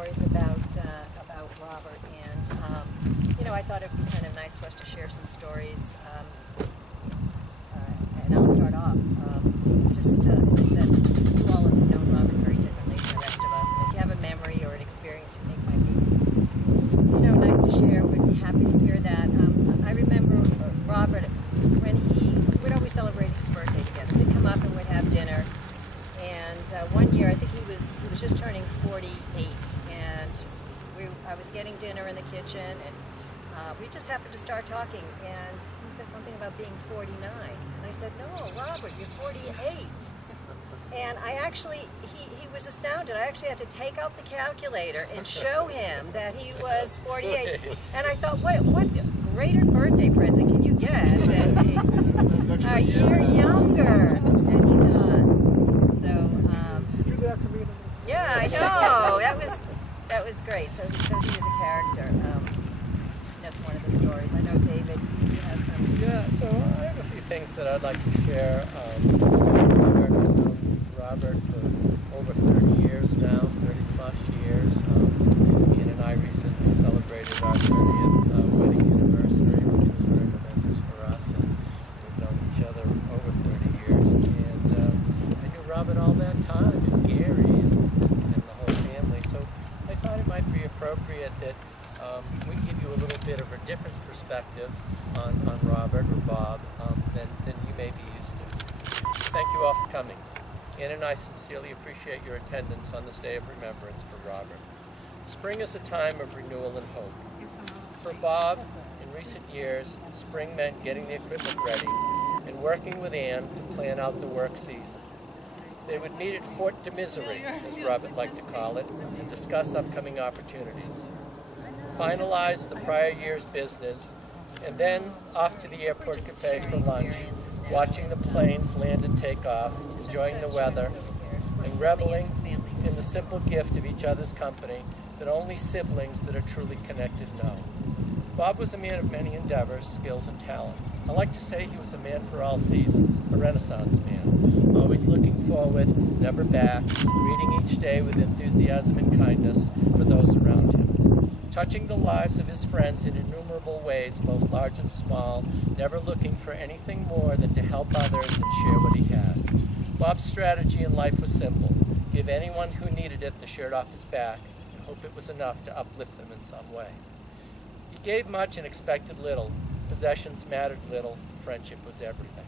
stories about Robert, and I thought it'd be kind of nice for us to share some stories. And I'll start off. Just as I said, you all have known Robert very differently than the rest of us. And if you have a memory or an experience you think might be, nice to share, we'd be happy to hear that. I remember Robert when we'd always celebrate his birthday together. We'd come up and we'd have dinner. And one year, I think he was just turning 48, and I was getting dinner in the kitchen, and we just happened to start talking, and he said something about being 49, and I said, no, Robert, you're 48. And I actually, he was astounded. I actually had to take out the calculator and show him that he was 48. And I thought, what greater birthday present can you get than being a year younger? And he got. So, yeah, I know. That was great. So he was a character. That's one of the stories. I know David, you have some. Yeah, so I have a few things that I'd like to share. I've known Robert for over 30 years now, 30 plus years. Ian and I recently celebrated our 30th wedding anniversary, which was very momentous for us. And we've known each other over 30 years. And I knew Robert all that time, and Gary, and the whole family. So I thought it might be appropriate that we give you a little bit of a different perspective on Robert or Bob than you may be used to. Thank you all for coming. Ann and I sincerely appreciate your attendance on this day of remembrance for Robert. Spring is a time of renewal and hope. For Bob, in recent years, spring meant getting the equipment ready and working with Ann to plan out the work season. They would meet at Fort de Misery, as Robert liked to call it, and discuss upcoming opportunities. Finalize the prior year's business, and then off to the airport cafe for lunch, watching the planes land and take off, enjoying the weather, and reveling in the simple gift of each other's company that only siblings that are truly connected know. Bob was a man of many endeavors, skills, and talent. I like to say he was a man for all seasons, a Renaissance man, always looking forward, never back, reading each day with enthusiasm and kindness for those around him. Touching the lives of his friends in innumerable ways, both large and small, never looking for anything more than to help others and share what he had. Bob's strategy in life was simple: give anyone who needed it the shirt off his back, and hope it was enough to uplift them in some way. He gave much and expected little. Possessions mattered little. Friendship was everything.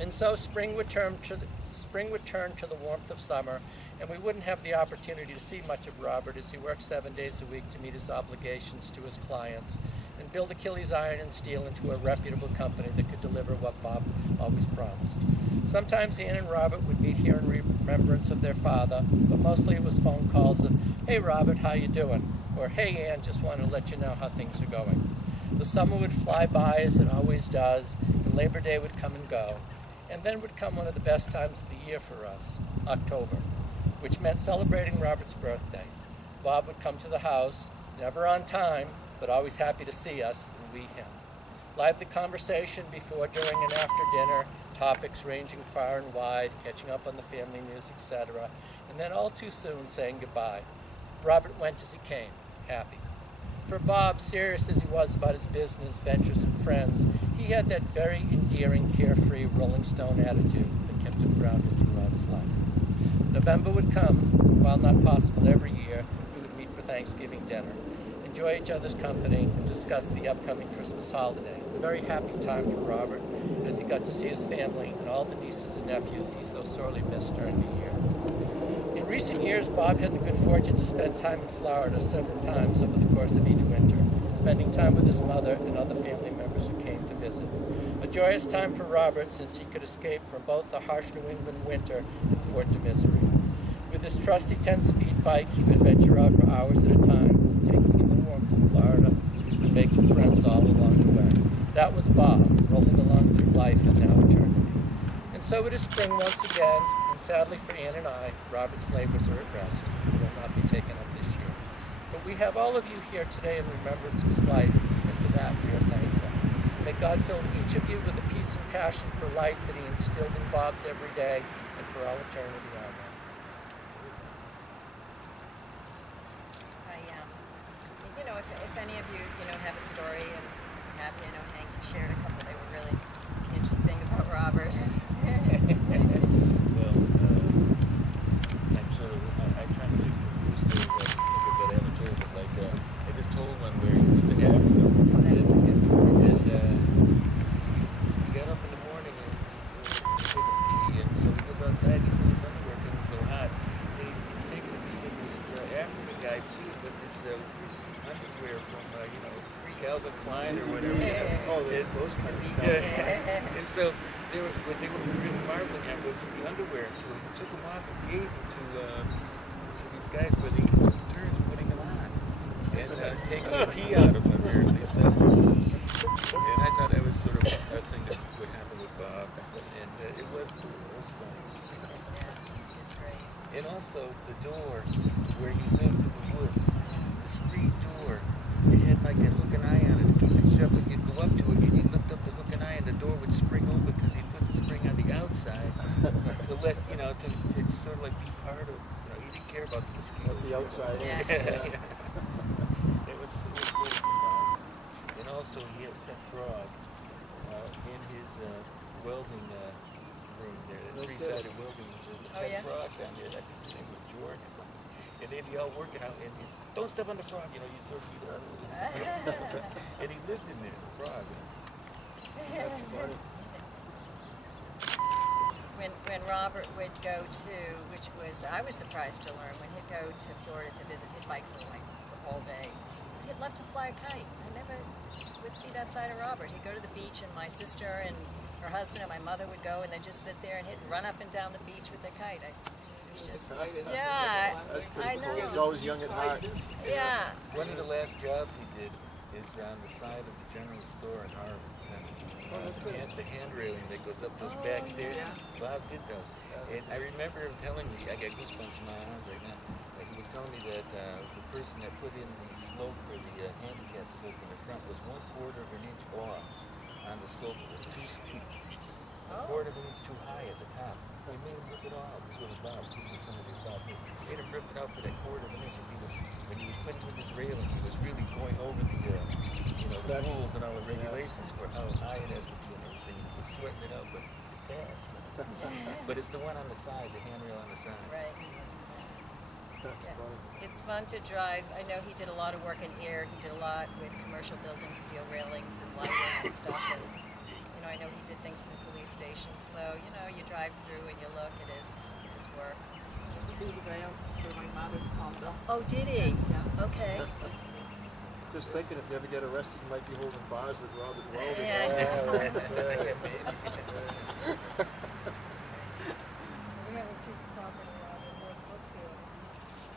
And so spring would turn to the warmth of summer, and we wouldn't have the opportunity to see much of Robert as he worked 7 days a week to meet his obligations to his clients and build Achilles Iron and Steel into a reputable company that could deliver what Bob always promised. Sometimes Ann and Robert would meet here in remembrance of their father, but mostly it was phone calls of, "Hey Robert, how you doing?" or "Hey Ann, just want to let you know how things are going." The summer would fly by as it always does, and Labor Day would come and go. And then would come one of the best times of the year for us, October, which meant celebrating Robert's birthday. Bob would come to the house, never on time, but always happy to see us, and we him. Lively conversation before, during, and after dinner, topics ranging far and wide, catching up on the family news, etc., and then all too soon saying goodbye. Robert went as he came, happy. For Bob, serious as he was about his business, ventures, and friends, he had that very endearing, carefree, Rolling Stone attitude that kept him grounded throughout his life. November would come. While not possible every year, we would meet for Thanksgiving dinner, enjoy each other's company, and discuss the upcoming Christmas holiday. A very happy time for Robert, as he got to see his family and all the nieces and nephews he so sorely missed during the year. In recent years, Bob had the good fortune to spend time in Florida several times over the course of each winter, spending time with his mother and other family members who came to visit. A joyous time for Robert, since he could escape from both the harsh New England winter and Fort de Misery. With his trusty 10-speed bike, he would venture out for hours at a time, taking in the warmth of Florida and making friends all along the way. That was Bob, rolling along through life and now eternity. And so it is spring once again, and sadly for Ann and I, Robert's labors are at rest and will not be taken up this year. But we have all of you here today in remembrance of his life, and for that we are thankful. May God fill each of you with the peace and passion for life that he instilled in Bob's every day and for all eternity. Amen. you have a story, and I'm happy. I know Hank shared a couple. They were really interesting about Robert. Well, I'm sort of, I try to think of new stories that I haven't told, but like, I just told one where he went to Africa. Oh, that is a good one. And he got up in the morning and he took a pee, and so he goes outside, he's in his underwear because it's so hot. And he's taking a pee, and his African guy sees with his underwear from, Calvin Klein or whatever. Oh, those kind of Yeah. And so what they were really marveling at was the underwear. So he took them off and gave them to these guys where they took turns putting them on and taking the pee out of them, apparently. So, and I thought that was sort of a thing that would happen with Bob. And it was cool. It was fun. Yeah, it's great. And also the door where he lived in the woods, the screen door, it had like a hook and eye on it to keep it shut, but you'd go up to it and you'd lift up the hook and eye and the door would spring open because he'd put the spring on the outside to let, to sort of like be part of, he didn't care about the mosquitoes. the outside. Yeah. It was really fun. And also he had a frog in his welding room there, the three-sided welding room. There's a Oh, yeah? frog down there, I think his name was George or something. And they'd be all working out, and he's, don't step on the frog, you sort of, and he lived in there, the frog. That's funny. When Robert would go to, which was, I was surprised to learn, when he'd go to Florida to visit, he'd bike for like the whole day. He'd love to fly a kite. I never would see that side of Robert. He'd go to the beach, and my sister and her husband and my mother would go, and they'd just sit there and he'd run up and down the beach with the kite. Yeah, That's pretty I cool. know. He's always young at heart. Yeah. One of the last jobs he did is on the side of the general store in Harvard. The hand railing that goes up those back stairs. Bob did those. And I remember him telling me, I got goosebumps in my arms right now, he was telling me that the person that put in the slope for the handicap slope in the front was 1/4 of an inch off on the slope. It was too steep. 1/4 of an inch too high at the top. They made him rip it off. This was Bob. This was some of his Bob. They made him rip it out for that 1/4 of an inch. When he was putting in this railing, he was really going over the rules and all the regulations for how high it has to be and everything. He was sweating it out, but fast. But it's the one on the side, the handrail on the side. Right. That's Yeah. funny. It's fun to drive. I know he did a lot of work in air. He did a lot with commercial buildings, steel railings and lighting and stuff. And, I know he did things in the police station. So, you drive through and you look at his work. For my mother's condo. Oh, did he? Yeah. Okay. Just thinking if you ever get arrested, you might be holding bars that Robert welded. Yeah. Oh, that's right. We have a piece of property out in North Brookfield.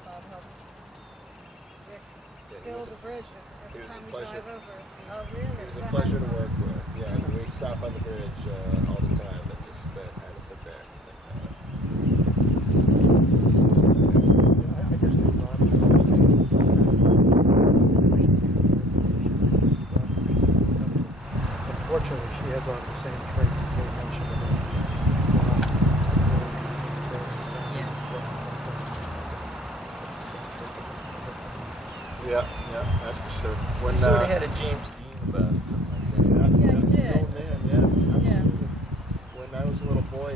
Bob helped Rick build the bridge every It was time a we pleasure. drive over. Oh, really? It was a pleasure to work with. Yeah, and we stop on the bridge all the time and just had to sit back and think about it. I just think Robert unfortunately, she has all the same traits as they mentioned about Yes. Yeah, that's for sure. When He sort of had a James Dean about it, something like that. Yeah, he the did. old man, yeah, absolutely. Yeah. When I was a little boy,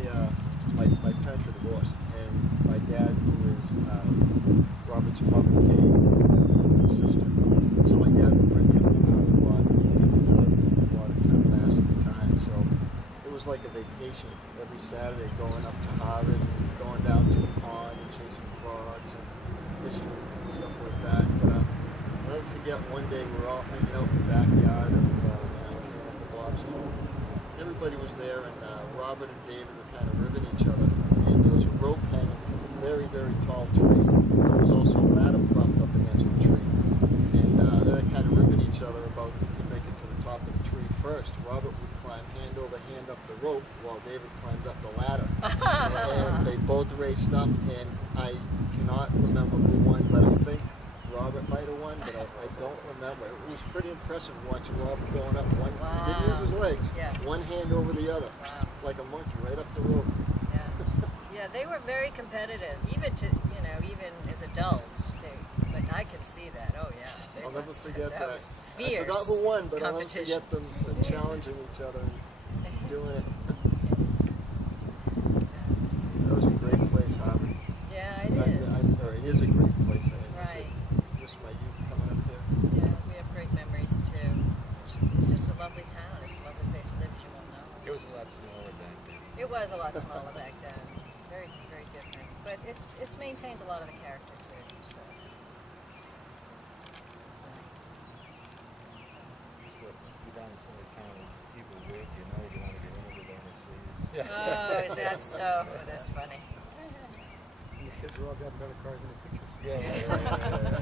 my parents were divorced, and my dad, who is Robert's mother, Kate, sister. So my dad would bring him a lot of Mass at the time. So it was like a vacation every Saturday, going up to Harvard, going down to the pond and chasing frogs and fishing and stuff like that. But I'll never forget one day we were all hanging out in the backyard of the Bob's home. Everybody was there, and Robert and David were kind of ribbing each other. And there was a rope hanging from a very, very tall tree. There was also a ladder propped up against the tree. And they were kind of ribbing each other about who could make it to the top of the tree first. Robert would climb hand over hand up the rope while David climbed up the ladder. And they both raced up, and I cannot remember who won, but I think Robert might have won, but I don't remember. It was pretty impressive watching Robert going up. Didn't use his legs. Yeah. One hand over the other. Wow. Like a monkey right up the rope. Yeah, they were very competitive, even even as adults. But I can see that. Oh yeah, I'll never must- forget that that. was I fierce forgot who won, but I'll never competition. forget them challenging each other and doing it. That was a great place, Harvard. Yeah, it is. Or it is a great place. Right. Just my youth coming up there. Yeah, we have great memories too. It's just a lovely town. It's a lovely place to live, as you well know. It was a lot smaller back then. It was a lot smaller back then. Very, very different. But it's maintained a lot of the character too. So it's nice. Used to be down in some of the town and people wait, you know, you want to get into the overseas. Yes. Oh, is that so? Oh, that's funny. The kids were all driving better cars than the pictures.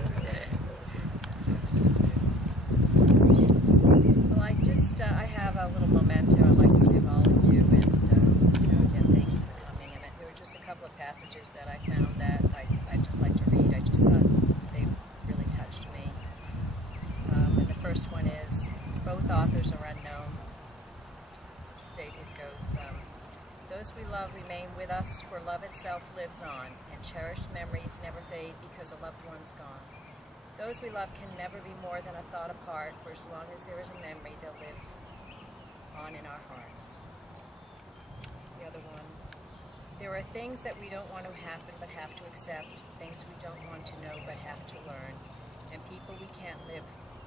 Well, I have a little memento I'd like to give all of you, and again, thank you for coming. And there were just a couple of passages that I found that I'd just like to read. I just thought they really touched me. And the first one is, both authors are unknown. It goes, those we love remain with us, for love itself lives on, and cherished memories never fade because a loved one's gone. Those we love can never be more than a thought apart, for as long as there is a memory, they'll live on in our hearts. The other one, there are things that we don't want to happen but have to accept, things we don't want to know but have to learn, and people we can't live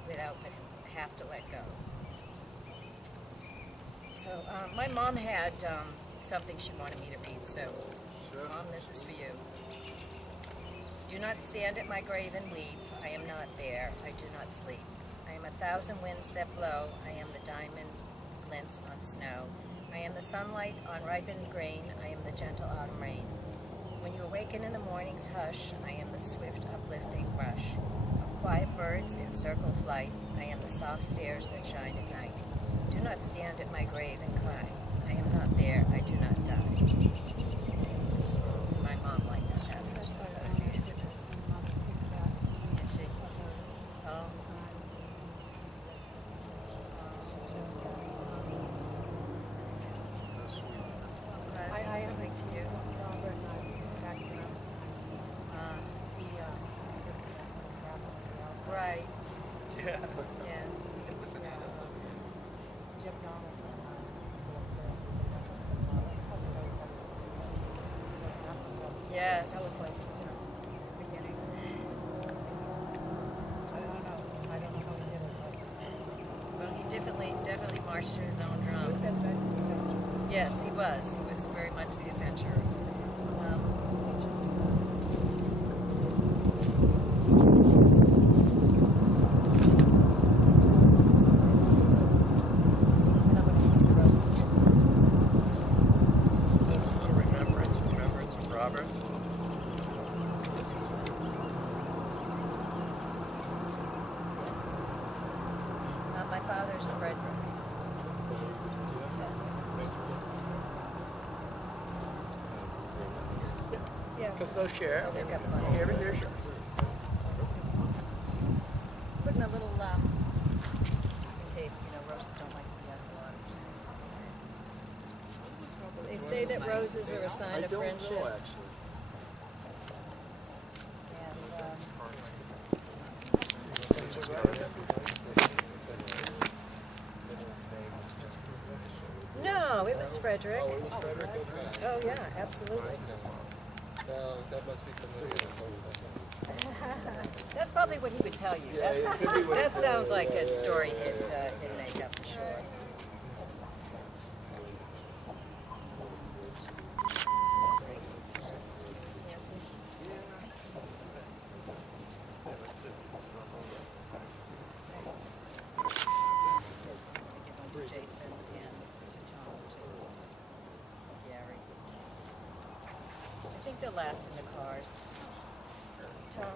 without but have to let go. So my mom had something she wanted me to read, so Mom, this is for you. Do not stand at my grave and weep. I am not there. I do not sleep. I am 1,000 winds that blow. I am the diamond glints on snow. I am the sunlight on ripened grain. I am the gentle autumn rain. When you awaken in the morning's hush, I am the swift uplifting rush of quiet birds in circle flight. I am the soft stars that shine at night. Do not stand at my grave and cry. I am not there. I do not die. My mom liked that passage. Did she? Oh. Right, something to you. Right. Yeah. Yeah. It was an Yes. That was like, beginning. So I don't know how he did it, but Well, he definitely marched to his own he drum. was that Yes, he was. He was very much the adventurer. He just, This is a remembrance of Robert. my father's Frederick. Yeah. Because they'll share. Oh, they've got fun. Here, here's yours. Putting a little, just in case, roses don't like to be out of the water. They say that roses are a sign I of don't friendship. know, actually. No, it was Frederick. Oh, it was Frederick? Okay. Oh, yeah, absolutely. Now, that must be familiar. That's probably what he would tell you. Yeah, it could be what he That told sounds you. like Yeah, a yeah, story yeah, he'd make up for sure. Nancy? Give one to Jason and to Tom, to Gary. I think they'll last in the cars. Tom?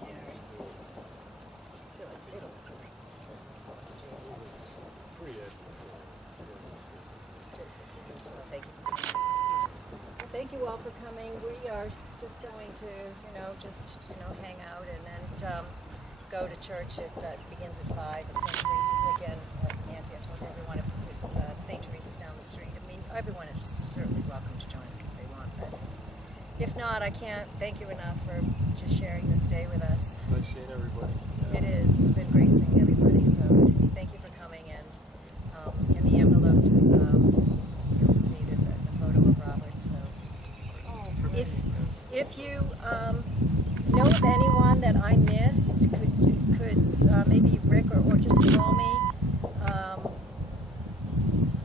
Gary? It'll. Jason, thank you. Well, thank you all for coming. We are just going to, hang out and then go to church. It begins at 5 at St. Teresa's. And again, Nancy, I told everyone if it's St. Teresa's down the street. I mean, everyone is certainly welcome to join us if they want, but if not, I can't thank you enough for just sharing this day with us. Nice seeing everybody. It is. It's been great seeing everybody. So thank you for coming. And in the envelopes, you'll see it's a photo of Robert. So if you know of anyone that I missed, could maybe Rick or just call me,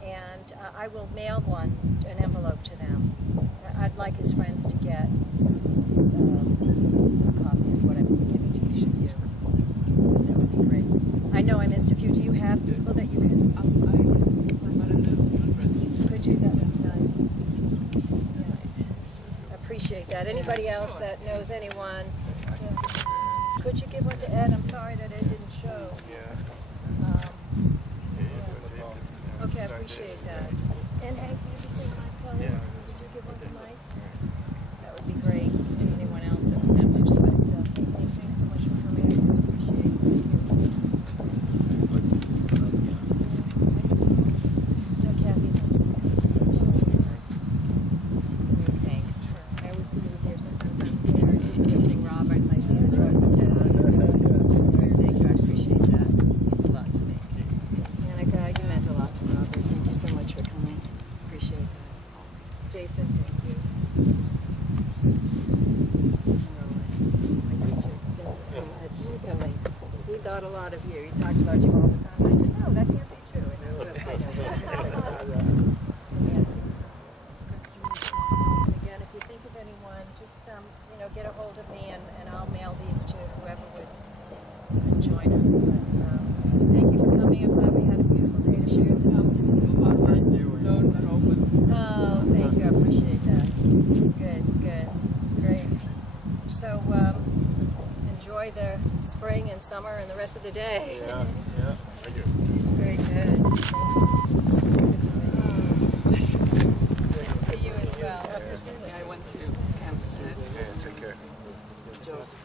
and I will mail an envelope to them. I'd like his friends to get a copy of what I'm giving to each of you. That would be great. I know I missed a few. Do you have people that you can? Could you? That would be nice. Yeah. Appreciate that. Anybody else that knows anyone? Yeah. Could you give one to Ed? I'm sorry that Ed didn't show. Okay, I appreciate that. And Hank, can you just say Mike Tully? Yeah. Did you give one to Mike? That would be great. And anyone else that remembers. But thanks so much for coming. I do appreciate it. No, Kathy. Thanks. I always see you here sometimes I'm here. Just visiting Robert and I see the truck down. That's right. Thank you. I appreciate that. It's a lot to me. Annika, you meant a lot to Robert. Thank you so much for coming. Appreciate that. Jason, thank you. My teacher, thank you so much for coming. He thought a lot of you. He talked about you all the time. I said, no, that can't be true. And I know. Yes. And again, if you think of anyone, just get a hold of me and I'll mail these to whoever would join us. But thank you for coming. I'm glad we had a beautiful day to share this. Oh, thank you. I appreciate that. Good. Great. So enjoy the spring and summer and the rest of the day. Yeah. Thank you. Very good. Good to see you as well. I went to Hampstead. Take care. Joseph.